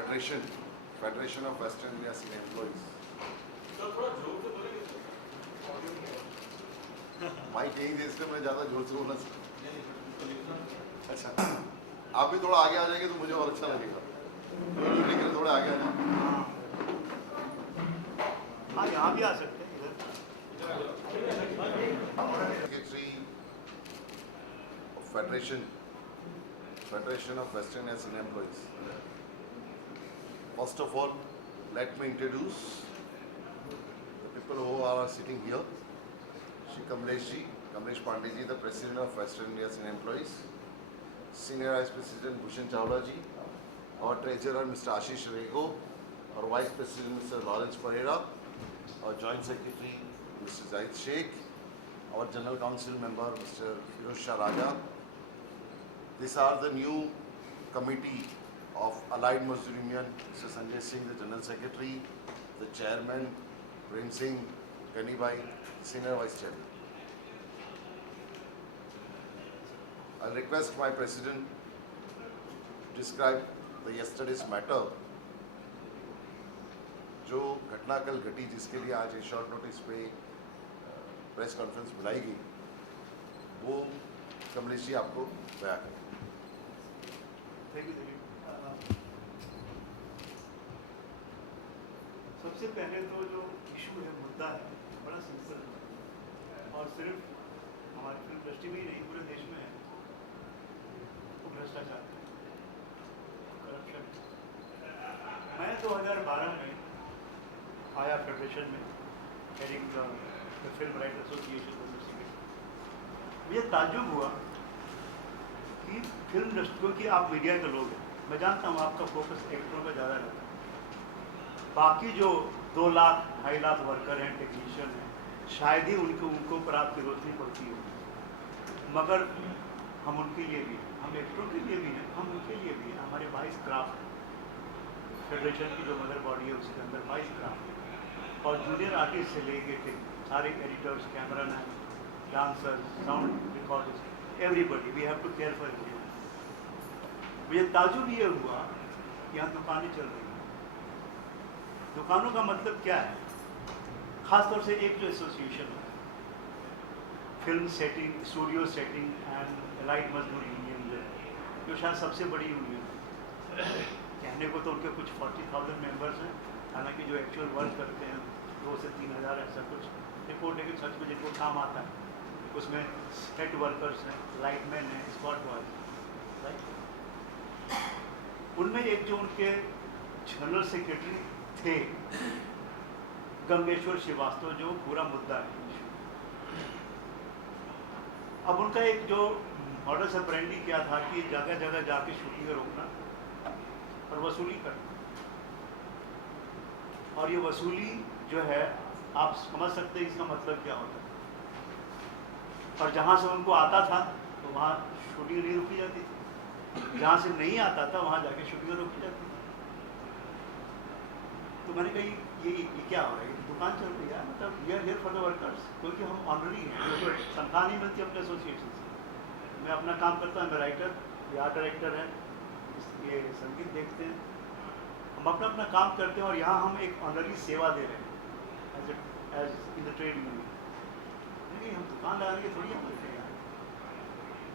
Federation of western India cine employees. Mike यहीं थे इसलिए मैं ज़्यादा जोर से बोलना अच्छा, आप भी थोड़ा आगे आ जाएंगे तो मुझे और अच्छा लगेगा। लेकिन थोड़ा आगे आ जाए। हाँ, यहाँ भी आ सकते हैं इधर। Secretary federation of western India cine employees. First of all, let me introduce the people who are sitting here. Shri Kamlesh Pandey ji, the President of Western India Cine Employees. Senior Vice President Bhushan Chawla ji. Our Treasurer Mr. Ashish Rego. Our Vice President Mr. Lawrence Pereira. Our Joint Secretary Mr. Zahid Sheikh. Our General Council member Mr. Firoz Shah Raja. These are the new committee of Allied Mazdoor Union, Mr. Sanjay Singh, the General Secretary, the Chairman, Prem Singh, Gani Bhai, Senior Vice Chairman. I'll request my President to describe the yesterday's matter. जो घटना कल घटी जिसके लिए आज short notice पे press conference बुलाई गई, वो कमलेश जी आपको बयां करें। सबसे पहले तो जो इशू है, मुद्दा है, बड़ा सिंपल है और सिर्फ हमारी फिल्म इंडस्ट्री में ही नहीं पूरे देश में है। वो भ्रष्टाचार, करप्शन। मैं 2012 में आया फेडरेशन में, heading the film right association. मुझे ताज्जुब हुआ कि फिल्म इंडस्ट्री, क्योंकि आप मीडिया के लोग हैं, मैं जानता हूँ आपका फोकस एक्टरों पर ज़्यादा रहता है। बाकी जो 2 लाख 2.5 लाख वर्कर हैं, टेक्नीशियन हैं, शायद ही उनको पर आपकी रोशनी पड़ती हो, मगर हम उनके लिए भी, हम एक्टरों के लिए भी हैं, हम उनके लिए भी हैं। हमारे 22 क्राफ्ट फेडरेशन की जो मदर बॉडी है उसके अंदर 22 क्राफ्ट और जूनियर आर्टिस्ट से लेके सारे editors, cameraman, dancers, sound recordist, everybody, we have to care for everyone. मुझे ताजुब ये हुआ कि यहाँ दुकानें चल रही हैं। दुकानों का मतलब क्या है? खासतौर से एक जो एसोसिएशन है, film setting, studio setting and allied मजदूर यूनियन, जो शायद सबसे बड़ी यूनियन है। कहने को तो उनके कुछ 40,000 मेंबर्स हैं, हालांकि जो एक्चुअल वर्क करते हैं 2 से 3,000 ऐसा कुछ रिपोर्ट है कि सच में जिनको काम आता है उसमें सेट वर्कर्स हैं, लाइटमैन हैं, स्पॉट बॉय, राइट। उनमें एक जो उनके जनरल सेक्रेटरी थे गंगेश्वर श्रीवास्तव, जो पूरा मुद्दा है। अब उनका एक जो मॉडस ऑपरेंडी क्या था कि जगह जगह जाके शूटिंग रोकना और वसूली करना। और ये वसूली जो है, आप समझ सकते हैं इसका मतलब क्या होता है। और जहाँ से उनको आता था तो वहाँ शूटिंग नहीं रुकी जाती थी, जहाँ से नहीं आता था वहाँ जाके शूटिंग रोकी जाती थी। तो मैंने कही ये क्या हो रहा है? ये दुकान चल रही है, मतलब we are here for the workers, क्योंकि हम ऑनररी हैं, जो तनख्वाह नहीं मिलती अपने एसोसिएशन से। मैं अपना काम करता हूँ, मैं राइटर, ये आर्ट डायरेक्टर है, ये संगीत देखते हैं, हम अपना अपना काम करते हैं और यहाँ हम एक ऑनररी सेवा दे रहे हैं as in the trade union. नहीं, हम दुकान लगा के थोड़ी हम करते हैं।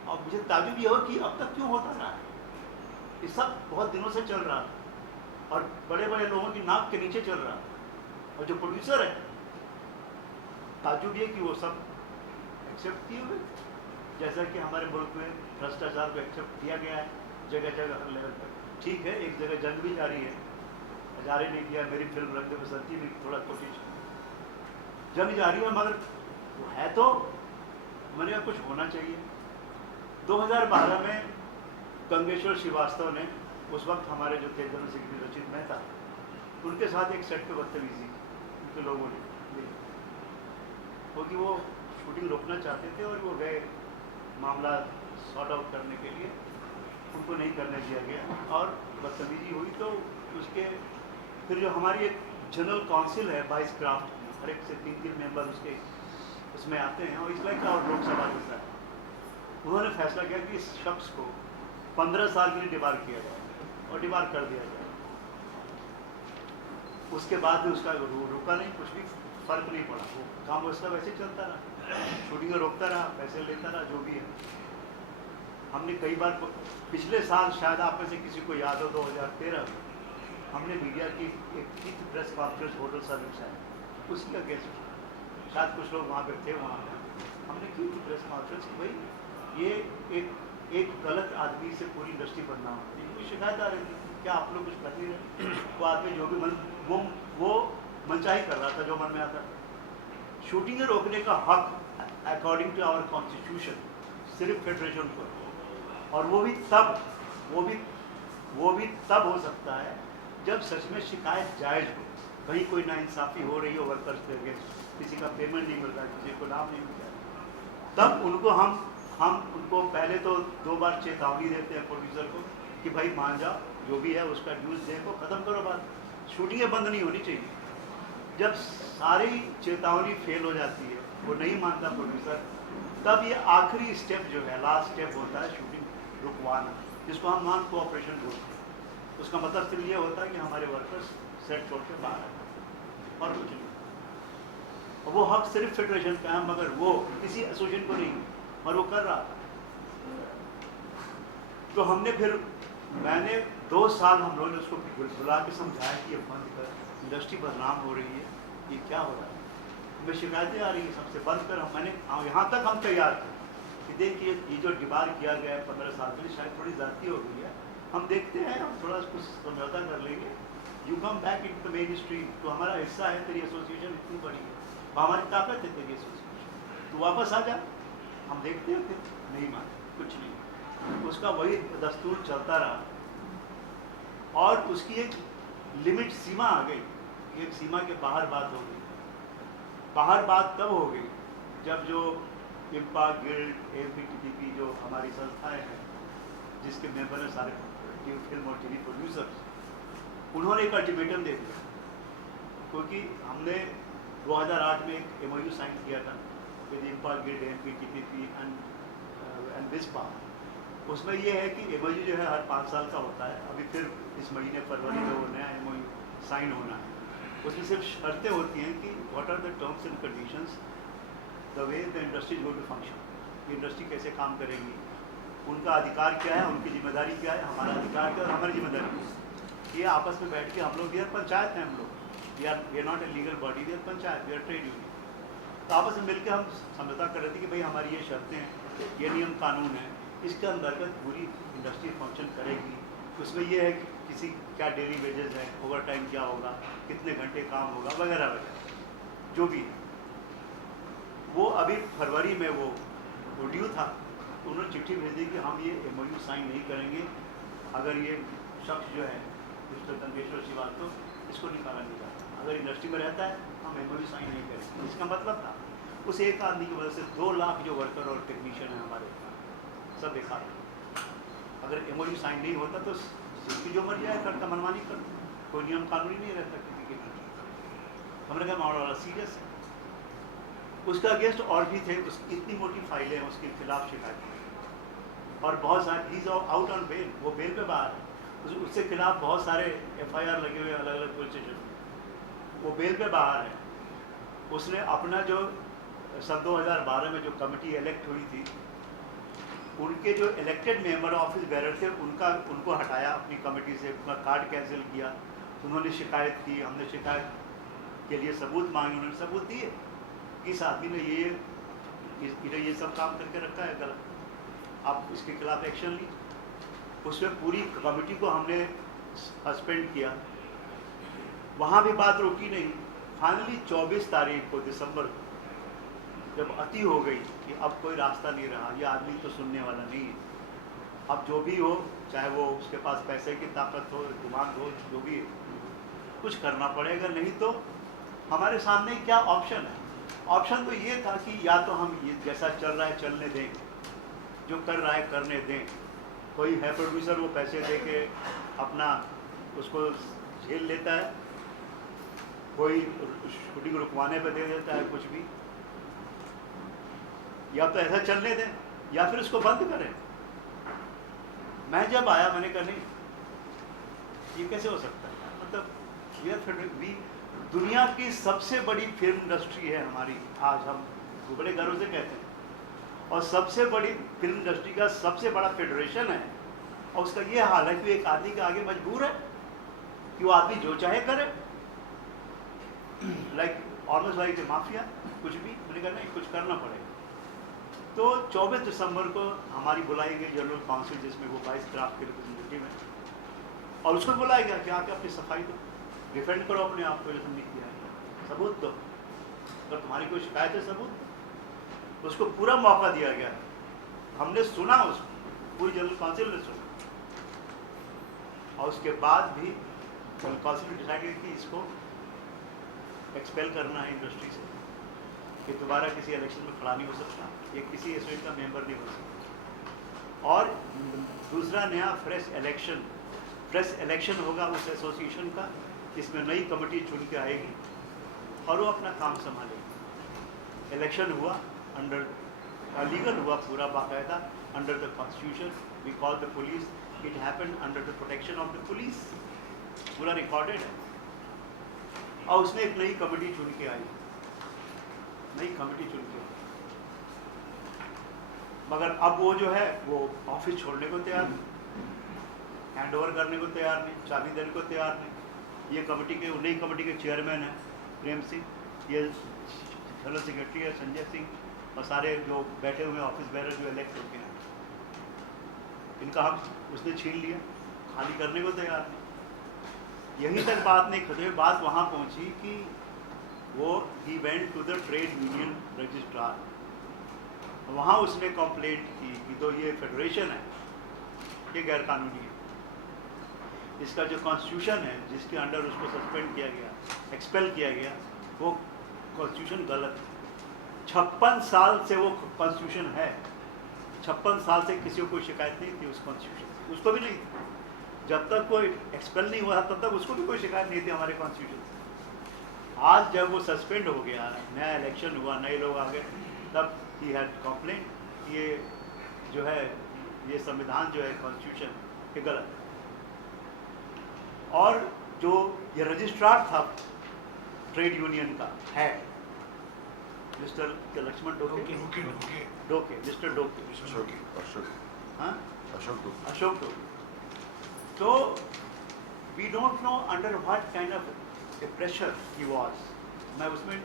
और मुझे ताजुब ये हो कि अब तक क्यों होता रहा है? ये सब बहुत दिनों से चल रहा था और बड़े बड़े लोगों की नाक के नीचे चल रहा है। और जो प्रोड्यूसर है, ताजुब ये कि वो सब एक्सेप्ट किए हुए, जैसा कि हमारे मुल्क में भ्रष्टाचार को एक्सेप्ट किया गया है जगह जगह, हर लेवल पर। ठीक है, एक जगह जंग भी जारी है, हजारे ने किया, मेरी फिल्म रंग में बसंती भी थोड़ा कोशिश, जंग जारी है, मगर वो है तो मैंने कहा कुछ होना चाहिए। 2012 में गंगेश्वर श्रीवास्तव ने, उस वक्त हमारे जो थे जनरल सेक्रेटरी रचित मेहता, उनके साथ एक सेट पे बदतमीजी उनके लोगों ने, क्योंकि वो शूटिंग रोकना चाहते थे और वो गए मामला सॉर्ट आउट करने के लिए, उनको नहीं करने दिया गया और बदतमीजी हुई। तो उसके फिर जो हमारी एक जनरल काउंसिल है 22 क्राफ्ट, हर एक से 3-3 मेंबर उसमें आते हैं और इसलिए और लोकसभा जैसा है, उन्होंने फैसला किया कि इस शख्स को 15 साल के लिए डिबार किया जाए और डिबार कर दिया जाए। उसके बाद भी उसका रुका नहीं, कुछ भी फर्क नहीं पड़ा, वो काम उसका वैसे चलता रहा, शूटिंग रोकता रहा, पैसे लेता रहा, जो भी है। हमने कई बार पिछले साल, शायद आप में से किसी को याद हो, 2013 में हमने मीडिया की एक प्रेस कॉन्फ्रेंस होटल सर्विस है, उसी का गेस्ट, शायद कुछ लोग वहाँ पर थे, वहाँ हमने की थी प्रेस कॉन्फ्रेंस कि भाई ये एक गलत आदमी से पूरी इंडस्ट्री बदनाम होती है। कोई शिकायत आ रही थी, क्या आप लोग कुछ कर नहीं रहे? वो आदमी जो भी वो मनचाही कर रहा था, जो मन में आता था। शूटिंग रोकने का हक अकॉर्डिंग टू आवर कॉन्स्टिट्यूशन सिर्फ फेडरेशन को, और वो भी तब हो सकता है जब सच में शिकायत जायज़ हो, कहीं कोई नाइंसाफ़ी हो रही हो वर्कर्स के अगेंस्ट, किसी का पेमेंट नहीं मिल रहा, किसी को लाभ नहीं मिल रहा, तब उनको हम उनको पहले तो 2 बार चेतावनी देते हैं प्रोड्यूसर को कि भाई मान जाओ, जो भी है उसका ड्यूज दे को ख़त्म करो बात, शूटिंगें बंद नहीं होनी चाहिए। जब सारी चेतावनी फेल हो जाती है, वो नहीं मानता प्रोड्यूसर, तब ये आखिरी स्टेप जो है, लास्ट स्टेप होता है शूटिंग रुकवाना, जिसको हम नॉन कोऑपरेशन बोलते हैं। उसका मतलब सिर्फ ये होता है कि हमारे वर्कर्स सेट छोड़ के बाहर आए और कुछ नहीं। और वो हक सिर्फ फेडरेशन का है, मगर वो किसी एसोसिएशन को नहीं, और वो कर रहा। तो मैंने 2 साल हम लोगों ने उसको बुला के समझाया कि ये बंद कर, इंडस्ट्री बदनाम हो रही है, ये क्या हो रहा है, हमें शिकायतें आ रही हैं सबसे, बंद कर। मैंने यहाँ तक हम तैयार थे कि देखिए ये जो डिबार किया गया है 15 साल में, शायद थोड़ी ज़्यादती हो गई है, हम देखते हैं, हम थोड़ा कुछ समझौता कर लेंगे, you come back in the main stream, तो हमारा हिस्सा है, तेरी एसोसिएशन इतनी बड़ी है, हमारी ताकत है तेरी एसोसिएशन, तो वापस आ जा, हम देखते हैं। फिर नहीं माने, कुछ नहीं, उसका वही दस्तूर चलता रहा, और उसकी एक लिमिट सीमा आ गई, एक सीमा के बाहर बात हो गई। बाहर बात तब हो गई जब जो इम्पा, गिल्ड, AMPTP जो हमारी संस्थाएं हैं, जिसके मेंबर हैं सारे फिल्म और टीवी प्रोड्यूसर्स, उन्होंने एक अल्टीमेटम दे दिया, क्योंकि हमने 2008 में एक MOU साइन किया था विद इम्पा, गिल्ड, AMPTP एंड विस्पा। उसमें ये है कि MOU जो है हर 5 साल का होता है, अभी फिर इस महीने फरवरी में वो नया MOU साइन होना है। उसमें सिर्फ शर्तें होती हैं कि what are the terms and conditions, the way the industry go to function, industry कैसे काम करेगी, उनका अधिकार क्या है, उनकी जिम्मेदारी क्या है, हमारा अधिकार क्या है, हमारी जिम्मेदारी क्या है। ये आपस में बैठ के हम लोग, यार पंचायत हैं हम लोग, we are not a legal body, we are panchayat, we are trade union, तो आपस में मिलकर हम समझौता कर रहे थे कि भाई हमारी ये शर्तें हैं, ये नियम कानून है, इसके अंतर्गत पूरी इंडस्ट्री फंक्शन करेगी। उसमें ये है कि किसी क्या डेली वेजेस है, ओवर टाइम क्या होगा, कितने घंटे काम होगा, वगैरह वगैरह, जो भी है। वो अभी फरवरी में वो ड्यू था, तो उन्होंने चिट्ठी भेज दी कि हम ये MOU साइन नहीं करेंगे अगर ये शख्स जो है मिस्टर गंगेश्वर श्रीवास्तव, इसको निकाला नहीं जाता, अगर इंडस्ट्री में रहता है हम MOU साइन नहीं करेंगे। इसका मतलब था उस एक आदमी की वजह से 2 लाख जो वर्कर और टेक्नीशियन है हमारे सब बेकार। अगर MOU साइन नहीं होता तो सिर्फ जो मर जाए करता, मनमानी करता, कोई नियम कानूनी नहीं रहता किसी के लिए। हमने कहा मामला वाला सीरियस है। उसका अगेंस्ट और भी थे, उसकी इतनी मोटी फाइलें हैं उसके खिलाफ शिकायत, और बहुत सारे, he is out on bail, वो बेल पे बाहर है, उसके खिलाफ बहुत सारे FIR लगे हुए अलग अलग पुलिस स्टेशन, वो बेल पे बाहर है। उसने अपना जो सन 2012 में जो कमेटी इलेक्ट हुई थी, उनके जो इलेक्टेड मेंबर ऑफिस बेरर थे, उनको हटाया अपनी कमेटी से, उनका कार्ड कैंसिल किया। उन्होंने शिकायत की, हमने शिकायत के लिए सबूत मांगे, उन्होंने सबूत दिए कि इस आदमी ने ये सब काम करके रखा है गलत, आप इसके खिलाफ एक्शन लीजिए। उसमें पूरी कमेटी को हमने सस्पेंड किया, वहाँ भी बात रुकी नहीं। फाइनली 24 तारीख को दिसंबर को जब अति हो गई कि अब कोई रास्ता नहीं रहा, ये आदमी तो सुनने वाला नहीं है, अब जो भी हो, चाहे वो उसके पास पैसे की ताकत हो, दिमाग हो, जो भी है, कुछ करना पड़ेगा, नहीं तो हमारे सामने क्या ऑप्शन है। ऑप्शन तो ये था कि या तो हम ये जैसा चल रहा है चलने दें, जो कर रहा है करने दें, कोई है प्रोड्यूसर वो पैसे दे के अपना उसको झेल लेता है, कोई शूटिंग रुकवाने पे दे देता है कुछ भी, या तो ऐसा चलने दें या फिर उसको बंद करें। मैं जब आया मैंने कहा नहीं, ये कैसे हो सकता है, मतलब दुनिया की सबसे बड़ी फिल्म इंडस्ट्री है हमारी, आज हम बड़े गर्व से कहते हैं, और सबसे बड़ी फिल्म इंडस्ट्री का सबसे बड़ा फेडरेशन है, और उसका ये हाल है कि एक आदमी के आगे मजबूर है कि वो आदमी जो चाहे करे, लाइक ऑलमोस्ट लाइक माफिया, कुछ भी मैंने कहा नहीं, कुछ करना पड़ेगा। तो 24 दिसंबर को हमारी बुलाई गई जनरल काउंसिल, जिसमें वो 22 क्राफ्ट के रिप्रेजेंटेटिव हैं, और उसको बुलाया गया कि आके अपनी सफाई दो, डिफेंड करो अपने आप को, जो तुमने किया है, सबूत दो, अगर तुम्हारी कोई शिकायत है सबूत। उसको पूरा मौका दिया गया, हमने सुना उसको, पूरी जनरल काउंसिल ने सुना, और उसके बाद भी जनरल काउंसिल ने डिसाइड किया कि इसको एक्सपेल करना है इंडस्ट्री से, कि दोबारा किसी इलेक्शन में खड़ा नहीं हो सकता, ये किसी एसोसिएशन का मेंबर नहीं हो सकता। और दूसरा नया फ्रेश इलेक्शन होगा उस एसोसिएशन का, इसमें नई कमेटी चुन के आएगी और वो अपना काम संभालेगी। इलेक्शन हुआ अंडर लीगल हुआ पूरा बाकायदा, under the constitution, we call the police, it happened under the protection of the police, पूरा रिकॉर्डेड है। और उसने एक नई कमेटी चुन के आई, नई कमेटी चुन के आई, मगर अब वो जो है वो ऑफिस छोड़ने को तैयार नहीं, हैंड ओवर करने को तैयार नहीं, चाबी देने को तैयार नहीं। ये कमेटी के, नई कमेटी के चेयरमैन हैं प्रेम सिंह, ये जनरल सेक्रेटरी है संजय सिंह, और सारे जो बैठे हुए ऑफिस बेरर जो इलेक्ट होते हैं, इनका हक उसने छीन लिया, खाली करने को तैयार नहीं। यहीं तक बात नहीं खत्म, बात वहाँ पहुँची कि वो he went to the trade union registrar, वहाँ उसने कंप्लेंट की कि तो ये फेडरेशन है, ये गैरकानूनी है, इसका जो कॉन्स्टिट्यूशन है जिसके अंडर उसको सस्पेंड किया गया, एक्सपेल किया गया, वो कॉन्स्टिट्यूशन गलत है। 56 साल से वो कॉन्स्टिट्यूशन है, 56 साल से किसी को कोई शिकायत नहीं थी उस कॉन्स्टिट्यूशन, उसको भी नहीं थी, जब तक कोई एक्सपेल नहीं हुआ तब तक उसको भी कोई शिकायत नहीं थी हमारे कॉन्स्टिट्यूशन से। आज जब वो सस्पेंड हो गया, नया इलेक्शन हुआ, नए लोग आ गए, तब ही हैड कंप्लेंट, ये जो है ये संविधान जो है कॉन्स्टिट्यूशन ये गलत है। और जो ये रजिस्ट्रार था ट्रेड यूनियन का है मिस्टर लक्ष्मण डोके, मिस्टर डोके, अशोक डोके। तो we don't know under what kind of a pressure he was. मैं उसमें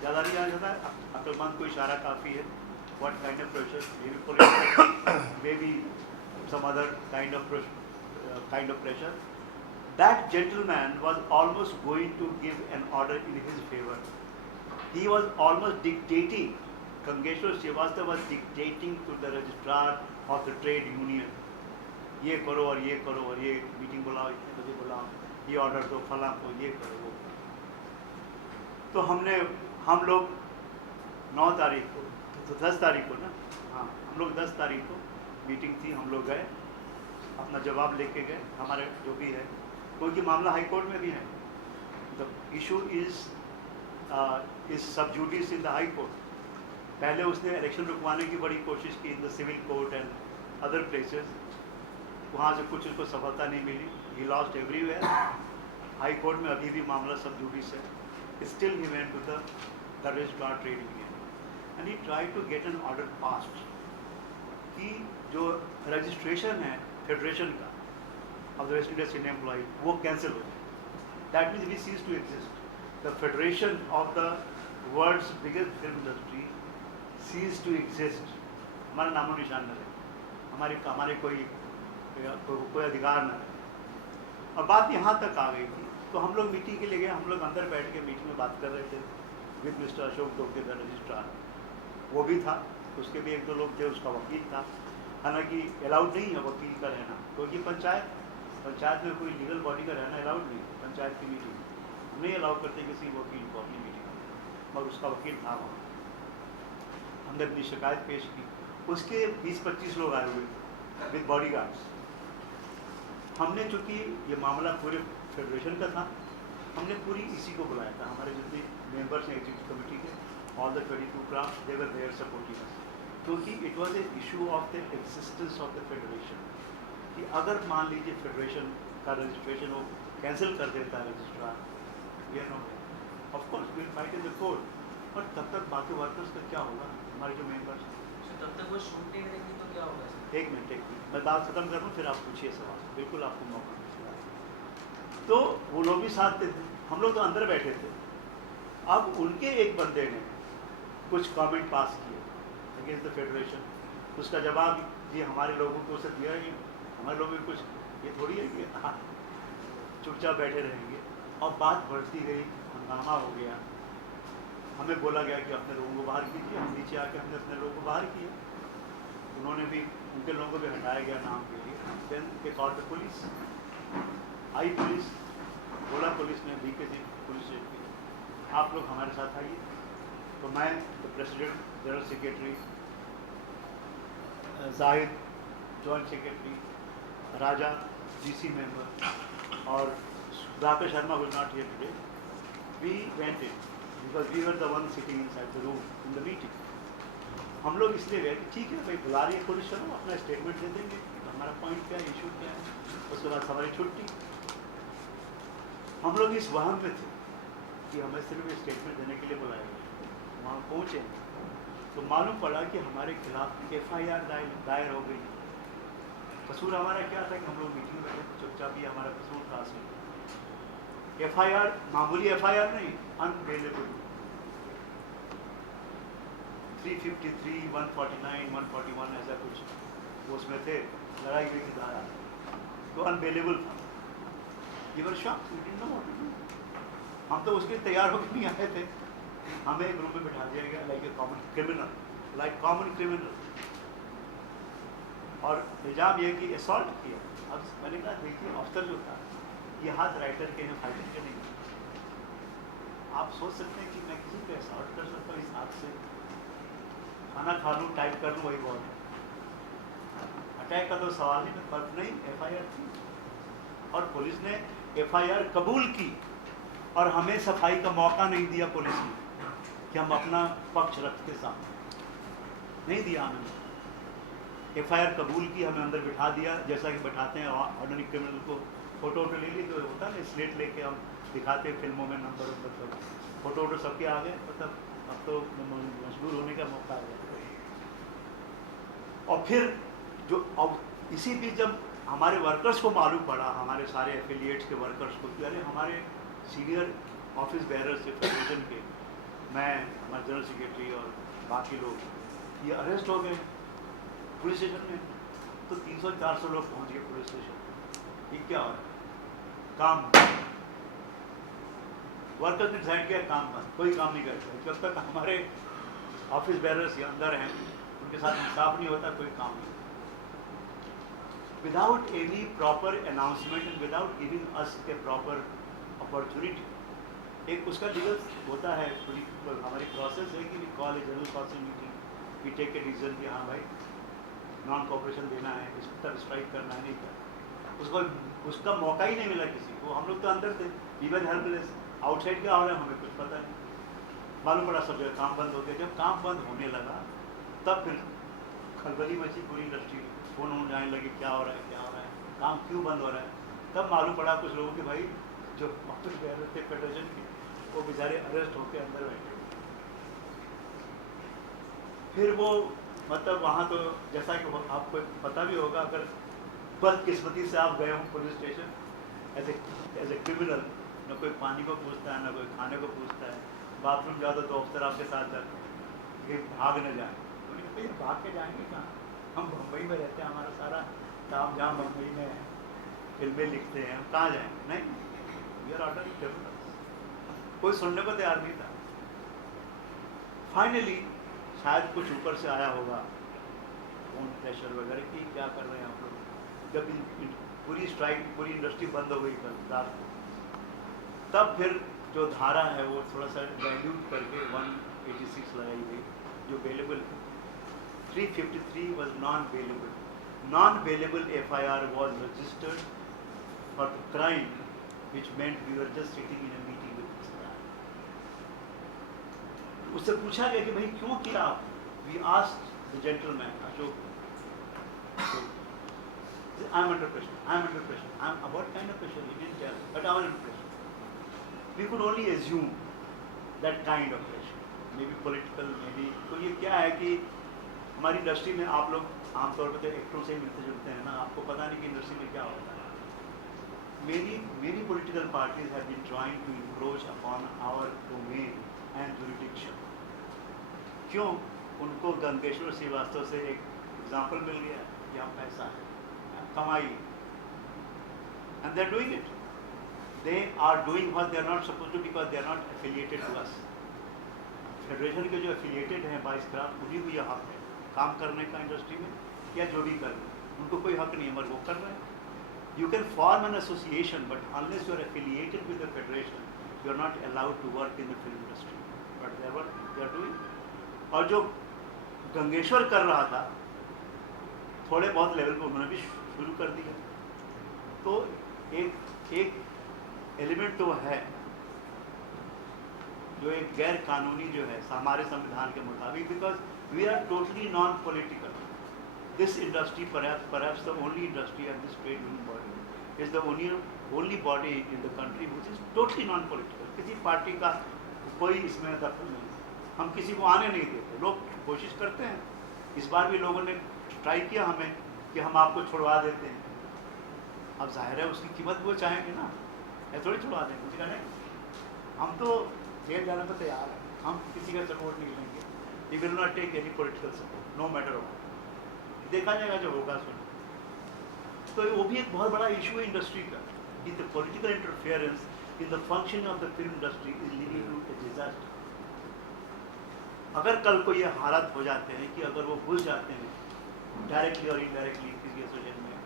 ज़्यादा नहीं जाना चाहता, अक्लमंद को इशारा काफ़ी है, what kind of pressure, maybe some other kind of pressure. That gentleman was almost going to give an order in his favor. He was almost dictating, Gangeshwar Srivastava was dictating to the registrar of the trade union, ये करो और ये करो और ये meeting बुलाओ, इतने बजे बुलाओ, ये ऑर्डर दो, फलां को ये करो वो। तो हम लोग 9 तारीख को, तो 10 तारीख को ना, हाँ हम लोग 10 तारीख को मीटिंग थी, हम लोग गए, अपना जवाब लेके गए, हमारे जो भी है, क्योंकि मामला हाई कोर्ट में भी है, the issue is sub judice in the high court. पहले उसने इलेक्शन रुकवाने की बड़ी कोशिश की in the civil court and other places, वहाँ से कुछ उसको सफलता नहीं मिली, he lost everywhere. High court में अभी भी मामला सब जुडिस है, still he went to the registrar trade union and he try to get an order passed कि जो रजिस्ट्रेशन है फेडरेशन का of the West India Indian employee, वो कैंसिल हो जाए। That means we cease to exist. The federation of the world's biggest film industry cease to exist. हमारा नामो निशान न रहे, हमारे कोई अधिकार न रहे। और बात यहाँ तक आ गई थी, तो हम लोग मीटिंग के लिए गए, हम लोग अंदर बैठ के मीटिंग में बात कर रहे थे विद मिस्टर अशोक डोके द रजिस्ट्रार, वो भी था, उसके भी 1-2 लोग थे, उसका वकील था। हालांकि अलाउड नहीं है वकील का रहना, क्योंकि पंचायत में कोई लीगल बॉडी का रहना अलाउड नहीं, पंचायत की मीटिंग नहीं अलाउ करते किसी वकील को अपनी मीटिंग में, मगर उसका वकील था वहाँ। हमने अपनी शिकायत पेश की, उसके 20-25 लोग आए हुए विद बॉडीगार्ड्स। हमने चूँकि ये मामला पूरे फेडरेशन का था, हमने पूरी इसी को बुलाया था, हमारे जितने मेंबर्स हैं एग्जीक्यूटिव कमेटी के, all the 22 craft they were there supporting us, क्योंकि it was a issue of the existence of the federation, कि अगर मान लीजिए फेडरेशन का रजिस्ट्रेशन वो कैंसिल कर देता है registrar, we are not, of course will fight in the court, but तब तक बाकी वर्कर्स का क्या होगा, हमारे जो मेंबर्स। तब तक वो शूट नहीं करेंगे तो क्या होगा सर? एक मिनट मैं बात खत्म कर लूँ फिर आप पूछिए सवाल, बिल्कुल आपको मौका मिलेगा। तो वो लोग भी साथ थे, हम लोग तो अंदर बैठे थे। अब उनके एक बंदे ने कुछ कमेंट पास किए अगेंस्ट द फेडरेशन, उसका जवाब ये हमारे लोगों को उसे दिया ही, हमारे लोग भी कुछ ये थोड़ी है कि हाँ चुपचाप बैठे रहेंगे। और बात बढ़ती गई, हंगामा हो गया, हमें बोला गया कि अपने लोगों को बाहर कीजिए, हम नीचे आके हमने अपने लोगों को बाहर किया, उन्होंने भी उनके लोगों को भी हटाया गया नाम के लिए। Then they called the police, आई पुलिस, बोला पुलिस ने BKC पुलिस स्टेशन के आप लोग हमारे साथ आइए। तो मैं the president, general secretary Zahid, joint secretary Raja, GC member और Rakesh Sharma was not here today. We went in because we were the ones sitting inside the room in the meeting. हम लोग इसलिए गए कि ठीक है भाई बुला रही है पुलिस, चलो अपना स्टेटमेंट दे देंगे, हमारा पॉइंट क्या है, इशू क्या है, उसके बाद हमारी छुट्टी। हम लोग इस वहम में थे कि हमें सिर्फ स्टेटमेंट देने के लिए बुलाया गया। वहाँ पहुँचे तो मालूम पड़ा कि हमारे खिलाफ FIR दायर हो गई। कसूर हमारा क्या था कि हम लोग मीटिंग में बैठे चुपचाप, ये हमारा कसूर था असली। FIR मामूली FIR नहीं, अनवेलेबल 353, 149, 141 ऐसा कुछ उसमें थे, लड़ाई हुई थी धारा, तो अनवेलेबल था। ये were shock, we didn't know what to do. हम तो उसके तैयार होकर नहीं आए थे, हमें एक रूम में बिठा दिया गया like a common criminal, like common criminal. और निजाम ये कि असॉल्ट किया। अब मैंने कहा देखिए अफसर जो था ये हाथ राइटर के हैं, फाइटर के नहीं। आप सोच सकते हैं कि मैं किसी को असॉल्ट कर सकता हूँ इस हाथ से, खाना खा लूँ, टाइप कर लूँ, वही बहुत है। अटैक का तो सवाल नहीं, फर्क नहीं, FIR थी और पुलिस ने FIR कबूल की और हमें सफाई का मौका नहीं दिया पुलिस ने कि हम अपना पक्ष रखते सामने, नहीं दिया हमें। FIR कबूल की, हमें अंदर बिठा दिया जैसा कि बैठाते हैं ऑर्डिनरी क्रिमिनल को। फोटो ले ली तो होता है स्लेट लेके हम दिखाते हैं फिल्मों में, नंबर सब फोटो सबके आ गए, मतलब अब तो मजबूर होने का मौका आ गया। और फिर जो अब इसी बीच जब हमारे वर्कर्स को मालूम पड़ा, हमारे सारे एफिलिएट्स के वर्कर्स को, कि अरे हमारे सीनियर ऑफिस बेरर्स थे फेडरेशन के, मैं, हमारे जनरल सेक्रेटरी और बाकी लोग ये अरेस्ट हो गए पुलिस स्टेशन में। तो 300-400 लोग पहुंच गए पुलिस स्टेशन। ये क्या हो रहा है? काम वर्कर्स ने डिसाइड किया काम बंद, कोई काम नहीं करते जब तक हमारे ऑफिस बेरर्स अंदर हैं, उनके साथ इंसाफ नहीं होता, कोई काम नहीं। Without any proper announcement and without giving us A proper opportunity, एक उसका लीगल होता है, पूरी हमारी प्रोसेस है कि we call a general council meeting, we take a decision कि हाँ भाई नॉन कॉपरेशन देना है, इस तक स्ट्राइक करना है, नहीं करना। उसको उसका मौका ही नहीं मिला किसी को। हम लोग तो अंदर थे, इवन हेल्पलेस, आउटसाइड क्या हो रहा है हमें कुछ पता नहीं। मालूम पड़ा सब जगह काम बंद हो गया। जब काम बंद होने लगा तब फिर खलबली मची पूरी इंडस्ट्री, फोन जाने लगे क्या हो रहा है, क्या हो रहा है, काम क्यों बंद हो रहा है। तब मालूम पड़ा कुछ लोगों के भाई जो ऑफिस बेरर थे फेडरेशन के, वो बेचारे अरेस्ट होकर अंदर बैठे। फिर वो मतलब वहाँ तो जैसा कि आपको पता भी होगा, अगर बदकिस्मती से आप गए हो police station as a criminal, न कोई पानी को पूछता है, न कोई खाने को पूछता है, बाथरूम जाओ तो अफसर आपके साथ जाते हैं कि भाग न जाए। तो भाग के जाएंगे कहाँ, हम बम्बई में रहते हैं, हमारा सारा काम जाम बम्बई में है, फिल्में लिखते हैं, हम कहाँ जाएंगे। नहीं, वी आर ऑर्डर क्रिमिनल। कोई सुनने को तैयार नहीं था। फाइनली शायद कुछ ऊपर से आया होगा फोन प्रेशर वगैरह कि क्या कर रहे हैं आप लोग। जब पूरी स्ट्राइक, पूरी इंडस्ट्री बंद हो गई कल रात को, तब फिर जो धारा है वो थोड़ा सा डाइल्यूट करके 186 लगाई गई जो बेलेबल है। 353 was non-bailable. Non-bailable FIR was registered for the crime, which meant we were just sitting in a meeting with this guy. उससे पूछा गया कि भाई क्यों किया आप? We asked the gentleman, Ashok. I'm under pressure, I'm under pressure. What kind of pressure? He didn't tell, but I'm under pressure. We could only assume that kind of pressure. Maybe political, maybe. तो ये क्या है कि हमारी industry में आप लोग आमतौर पर तो एक्टरों से मिलते जुलते हैं ना, आपको पता नहीं कि इंडस्ट्री में क्या होता है. Many political parties have been trying to encroach upon our domain and jurisdiction. क्यों? उनको गंगेश्वर श्रीवास्तव से एक एग्जाम्पल मिल गया कि यहाँ पैसा है, कमाई, and they're doing it. They are doing what they are not supposed to because they are not affiliated to us. Federation के जो एफिलिएटेड हैं बाइस क्राफ्ट, उन्हीं को यह हक है काम करने का इंडस्ट्री में या जो भी कर रहे हैं, उनको कोई हक नहीं है, मगर वो कर रहे हैं. You can form an association, but unless you are affiliated with the federation, you are not allowed to work in the film industry. But they are doing. और जो गंगेश्वर कर रहा था, थोड़े बहुत लेवल पे उन्होंने भी शुरू कर दिया. तो एक एलिमेंट तो है जो एक गैर कानूनी जो है हमारे संविधान के मुताबिक, because we are totally non political. This industry, perhaps the only industry and this trade union body is the only body in the country which is totally non-political. किसी पार्टी का कोई इसमें दखल नहीं. हम किसी को आने नहीं देते. लोग कोशिश करते हैं. इस बार भी लोगों ने ट्राई किया हमें कि हम आपको छुड़वा देते हैं. अब जाहिर है उसकी कीमत वो चाहेंगे ना, ऐसे थोड़ी छुड़वा देंगे. मुझे कहना हम तो जेल जाने पर तैयार हैं, हम किसी का सपोर्ट नहीं लेंगे. We will not take any political support, no matter what. देखा जाएगा जो होगा सुन. तो वो भी एक बहुत बड़ा इशू है इंडस्ट्री का कि the political interference in the functioning of the film industry is leading to a disaster. अगर कल को ये हालात हो जाते हैं कि अगर वो घुस जाते हैं डायरेक्टली और इनडायरेक्टली किसी एसोसिएशन में,